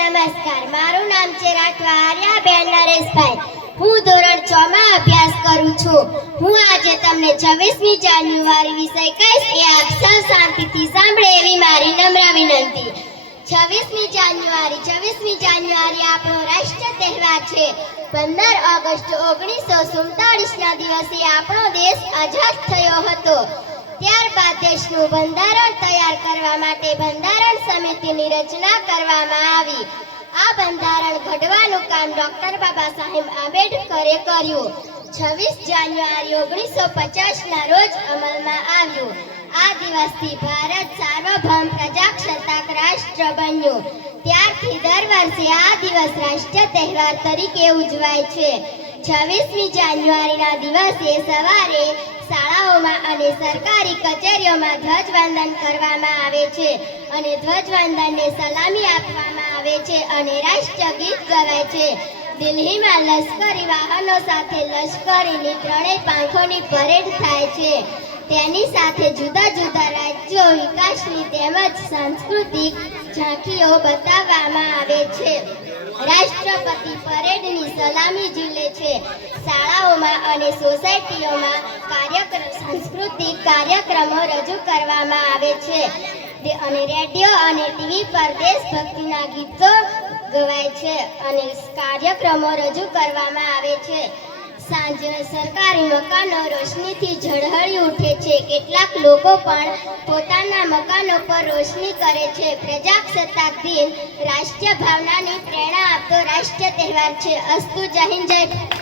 નમસ્કાર. મારું નામ છે રાઠવા આર્યાબેન નરેશભાઈ. હું ધોરણ છ માં અભ્યાસ કરું છું. હું આજે તમને છવ્વીસમી જાન્યુઆરી વિશે કહીશ. એ આપ સૌ શાંતિથી સાંભળે એવી મારી નમ્ર વિનંતી. છવ્વીસમી જાન્યુઆરી છવ્વીસમી જાન્યુઆરી આપણો રાષ્ટ્ર તહેવાર છે. પંદર ઓગસ્ટ ઓગણીસો સુડતાલીસના દિવસે આપણો દેશ આઝાદ થયો હતો. દેશનું બંધારણ તૈયાર કરવા માટે બંધારણ સમિતિની રચના કરવામાં આવી. આ બંધારણ ઘડવાનું કામ ડોક્ટર બાબા સાહેબ આંબેડકરે કર્યું. છવ્વીસ જાન્યુઆરી ઓગણીસો પચાસના રોજ અમલમાં આવ્યું. આ દિવસથી ભારત સાર્વભૌમ પ્રજાસત્તાક રાષ્ટ્ર બન્યું. ત્યારથી દર વર્ષે આ દિવસ રાષ્ટ્ર તહેવાર તરીકે ઉજવાય છે. છવ્વીસમી જાન્યુઆરીના દિવસે સવારે શાળાઓમાં અને સરકારી કચેરીઓમાં ધ્વજવંદન કરવામાં આવે છે અને ધ્વજવંદનને સલામી આપવામાં આવે છે અને રાષ્ટ્રગીત ગવાય છે. દિલ્હીમાં લશ્કરી વાહનો સાથે લશ્કરીની ત્રણેય પાંખોની પરેડ થાય છે. તેની સાથે જુદા જુદા રાજ્યો, વિકાસની તેમજ સાંસ્કૃતિક ઝાંખીઓ બતાવવામાં આવે છે. રાષ્ટ્રપતિ પરેડની સલામી ઝીલે છે. શાળાઓમાં અને સોસાયટીઓમાં કાર્યક્રમ સાંસ્કૃતિક કાર્યક્રમો રજૂ કરવામાં આવે છે. અને રેડિયો અને ટીવી પર દેશભક્તિના ગીતો ગવાય છે અને કાર્યક્રમો રજૂ કરવામાં આવે છે. સાંજે સરકારી મકાનો રોશનીથી ઝળહળી ઉઠે છે. કેટલાક લોકો પણ પોતાના મકાનો પર રોશની કરે છે. પ્રજાસત્તાક દિન રાષ્ટ્રીય ભાવનાની પ્રેરણા આપતો રાષ્ટ્રીય તહેવાર છે. અસ્તુ જય હિન્દ, જય.